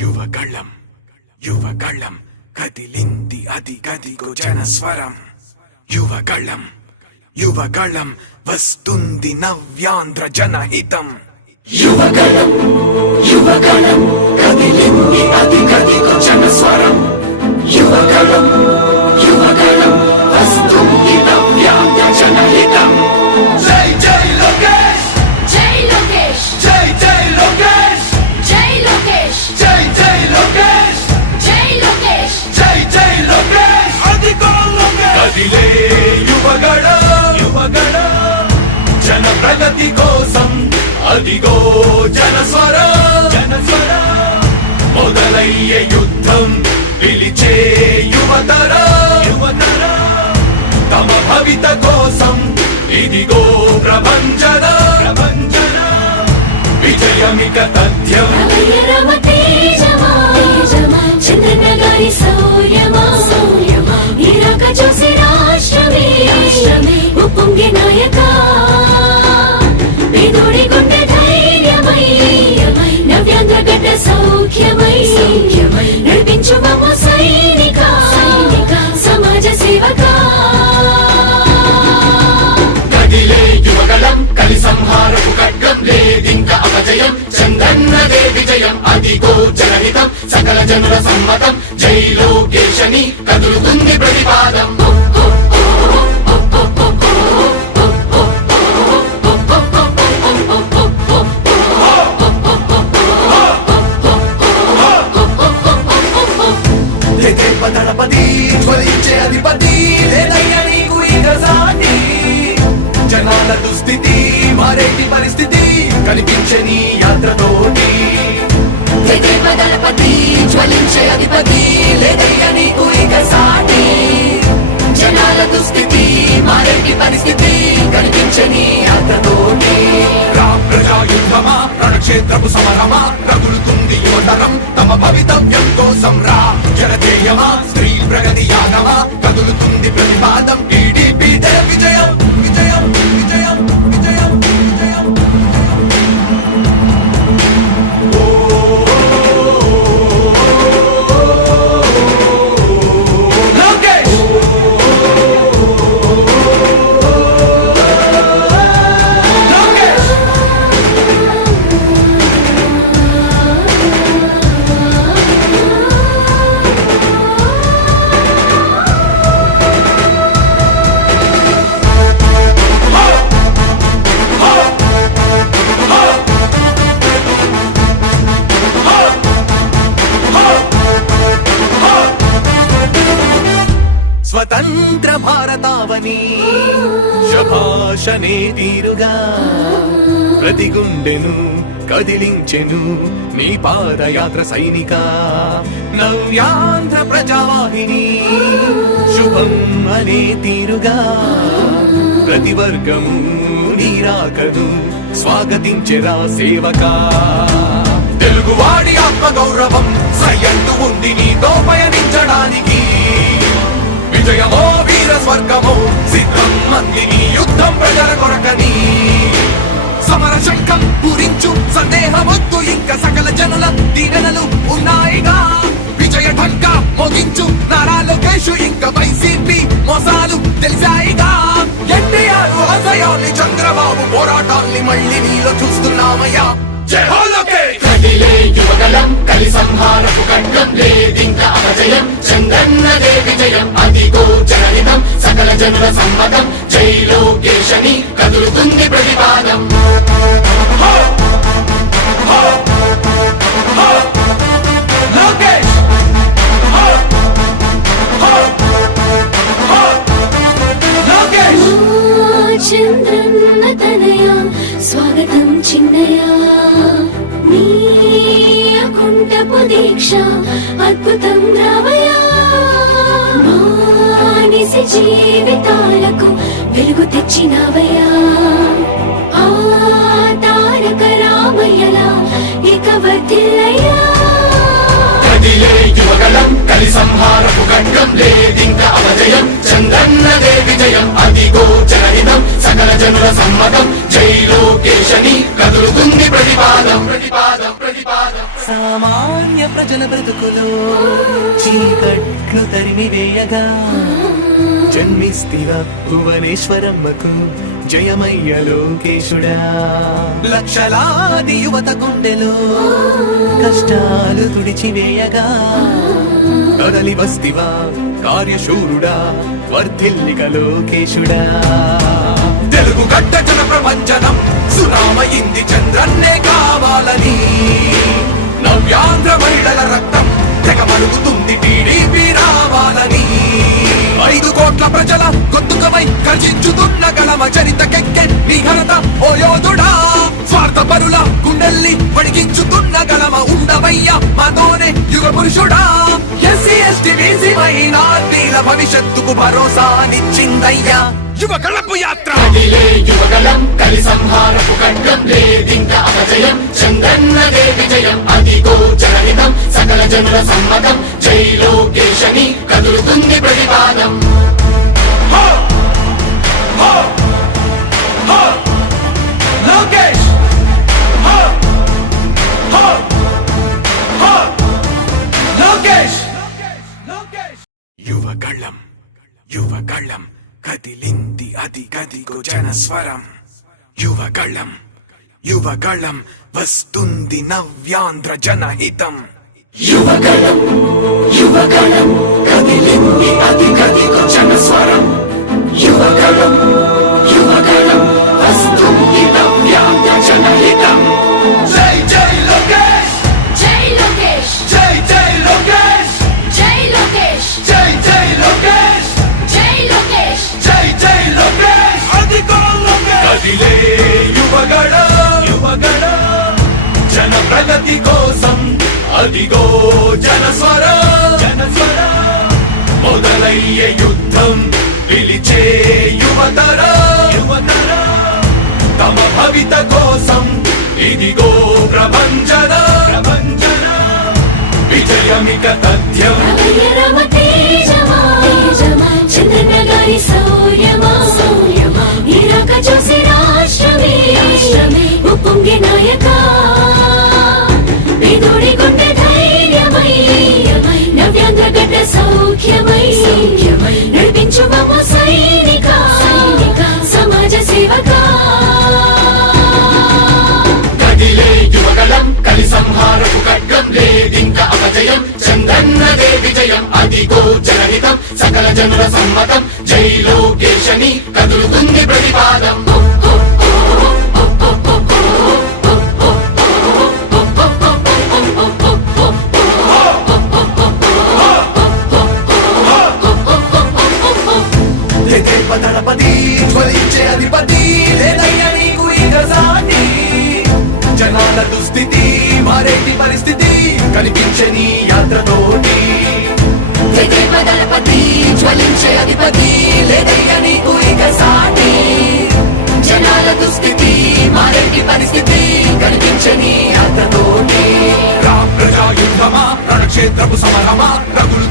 యువగళం యువగళం కదిలింది అది గదిగో జనస్వరం. యువగళం యువగళం వస్తుంది నవ్యాంధ్ర జనహితం. యువగళం యువగళం కదిలింది అది గదిగో జనస్వరం. యువగళం యువగళం వస్తుంది నవ్యాంధ్ర జనహితం. జై జై లోకేష్ జై లోకేష్ జై జై లోకేష్ జై లోకేష్ జై జై లోకేష్ జై లోకేష్ జై జై లోకేష్ అదిగో లోకేష్. కదిలే యువగళం యువగళం జన ప్రగతి కోసం అదిగో జనస్వరం. జనస్వరం మొదలయ్యే యుద్ధం పిలిచే యువతరం. యువతరం తమ భవిత కోసం ఇదిగో ప్రభంజనం. ప్రభంజనం విజయమిక తథ్యం. రమయ రమ తేజమా చంద్రన్న గారి శౌర్యమా నీరాక చూసి రాష్ట్రమే ఉప్పొంగే నాయక పేదోడి గుండె ధైర్యమై నవ్యాంధ్ర గడ్డ సౌఖ్యమై నడిపించు మమ్మ సైనిక సమాజ సేవక. కదిలే యువగళం కలి సంహారపు ఖడ్గం లేదింక అపజయం. చంద్రన్నదే విజయం అదిగో జనహితం సకల జనుల సమ్మతం. జై లోకేశని కదులుతుంది ప్రతిపాదం. దళపతి జ్వలించే అధిపతి లేదయ్య నీకు ఇక సాటి. జనాల దుస్థితి మారేటి పరిస్థితి కనిపించే నీ యాత్రతోటి. దళపతి జ్వలించే అధిపతి లేదయ్య నీకు ఇక సాటి. జనాల దుస్థితి మారేటి పరిస్థితి కనిపించే నీ యాత్రతోటి. ప్రజాయుద్ధమా రణక్షేత్రపు సమరమా రగులుతుంది యువతరం తమ భవితవ్యం కోసం. రా జనజేయమా స్త్రీ ప్రగతి యానమా కదులుతుంది ప్రతిపాదం. టీడీపీ జయ విజయం విజయం విజయం విజయం విజయం. లోకేష్ స్వతంత్ర భారతావని శభాషనే తీరుగా ప్రతి గుండెను కదిలించెను నీ పాదయాత్ర సైనిక. నవ్యాంధ్ర ప్రజావాహిని శుభం అనే తీరుగా ప్రతి వర్గము నీరాకను స్వాగతించెరా సేవకా. తెలుగువాడి ఆత్మగౌరవం సయ్యంటూ ఉంది నీతో పయనించడానికి. విజయమో వీర స్వర్గమో సిద్ధం మందిని యుద్ధం ప్రజల కొరకని. సమర శంఖం పూరించు సందేహమొద్దు ఇంక సకల జనుల దీవెనలు ఉన్నాయిగా. విజయ ఢంకా మోగించు నారా లోకేష్ ఇంక వైసీపీ మోసాలు తెలిసాయిగా. ఎన్టీఆర్ ఆశయాల్ని చంద్రబాబు పోరాటాల్ని మళ్ళీ నీలో చూస్తున్నామయ్యా. జై హో లోకేష్. కదిలే యువగళం కలి సంహారపు ఖడ్గం లేదింక అపజయం. చంద్రన్నదే విజయం అదిగో జనహితం సకల జనుల సమ్మతం. జై లోకేశని కదులుతుంది ప్రతిపాదం. లోకేష్ లోకేష్ చంద్రన్న తనయ స్వాగతం చిన్నయ నీ అకుంఠపు దీక్ష అద్భుతం రావయ. మానిసి జీవితాలకు వెలుగు తెచ్చినవయ్యా. ఆ తారక రామయ్యలా ఇక వర్ధిల్లయ్యా. కదిలే యువగళం కలి సంహారపు ఖడ్గం లేదింక అపజయం. చంద్రన్నదే విజయం అదిగో జనహితం సకల జనుల సమ్మతం. జై లోకేశని కదులుతుంది ప్రతిపాదం. ప్రతిపాదం ప్రతిపాదం. సామాన్య ప్రజల బ్రతుకులో చీకట్లు తరిమి వేయగా జన్మిస్తివా భువనేశ్వరమ్మకు జయమయ్య లోకేశుడా. లక్షలాది యువత గుండెలో కష్టాలు తుడిచివేయగా కదలి వస్తివా కార్యశూరుడా వర్ధిల్లిక లోకేశుడా. తెలుగు గడ్డ జన ప్రపంచనం సునామయింది చంద్రన్నే కావాలని నవ్యాంధ్ర మహిళల రక్తం తెగమరుగుతుంది టీడీపీ రావాలని 5 కోట్ల ప్రజల గొంతుకమై గర్జించుతున్న గలమ చరితకెక్కె నీ ఘనత ఓ యోధుడా. స్వార్థ పరుల గుండెల్ని వణికించుతున్న గలమ ఉండవయ్య మాతోనే యుగ పురుషుడా. ఎస్సీ ఎస్టీ బీసీ మైనార్టీల భవిష్యత్తుకు భరోసానిచ్చిందయ్యా యువ కళపు యాత్ర. కదిలే యువగలం కలి సంహారపు ఖడ్గం లేదింక అపజయం చంద్రన్నదే విజయం అదిగో జనహితం సకల జనుల సమ్మతం జై లోకేశని కదులుతుంది ప్రతిపాదం. హో! హో! హో! లోకేష్! హో! హో! హో! లోకేష్! యువగళం యువగళం కదిలింది అది గదిగో జనస్వరం. యువగళం యువగళం వస్తుంది నవ్యాంధ్ర జనహితం. యువగలం యువగలం కదిలింది అది గదిగో జనస్వరం. యువగలం యువగలం వస్తుంది నవ్యాంధ్ర జనహితం. జై జై లోకేష్! జై లోకేష్ జై జై లోకేష్! జై లోకేష్ జై జై లోకేష్! జై లోకేష్ జై జై లోకేష్! అదిగో లోకేష్! కదిలే యువగళ జన ప్రగతి కోసం అదిగో జనస్వర మొదలయ్యే యుద్ధం పిలిచే యువతర తమ భవిత కోసం ఇదిగో ప్రభంజన విజయమిక తథ్యం. రమ తేజమా చంద్రన్న గారి శౌర్యమా ఇరాక చూసి రాష్ట్రమే ఉప్పొంగే నాయక పేదోడి గుండె ధైర్యమై నవ్యాంధ్ర గడ్డ సౌఖ్యమై నడిపించు మమ్మ సైనిక సమాజ సేవక. కదిలే యువగలం కలి సంహారపు ఖడ్గం లేదింక అపజయం చంద్రన్నదే విజయం అదిగో జనహితం సకల జనుల సమ్మతం జై లోకేశని కదులుతుంది ప్రతిపాదం. దళపతి జ్వలించే అధిపతి లేదయ్యా నీకు ఇక సాటి. జనాల దుస్థితి మారేటి పరిస్థితి కనిపించే నీ యాత్రతోటి. దళపతి జ్వలించే అధిపతి లేదయ్యా నీకు ఇక సాటి. జనాల దుస్థితి మారేటి పరిస్థితి కనిపించని యాత్రతోటి. ప్రజా యుద్ధమా రణక్షేత్రపు సమరమా రగులు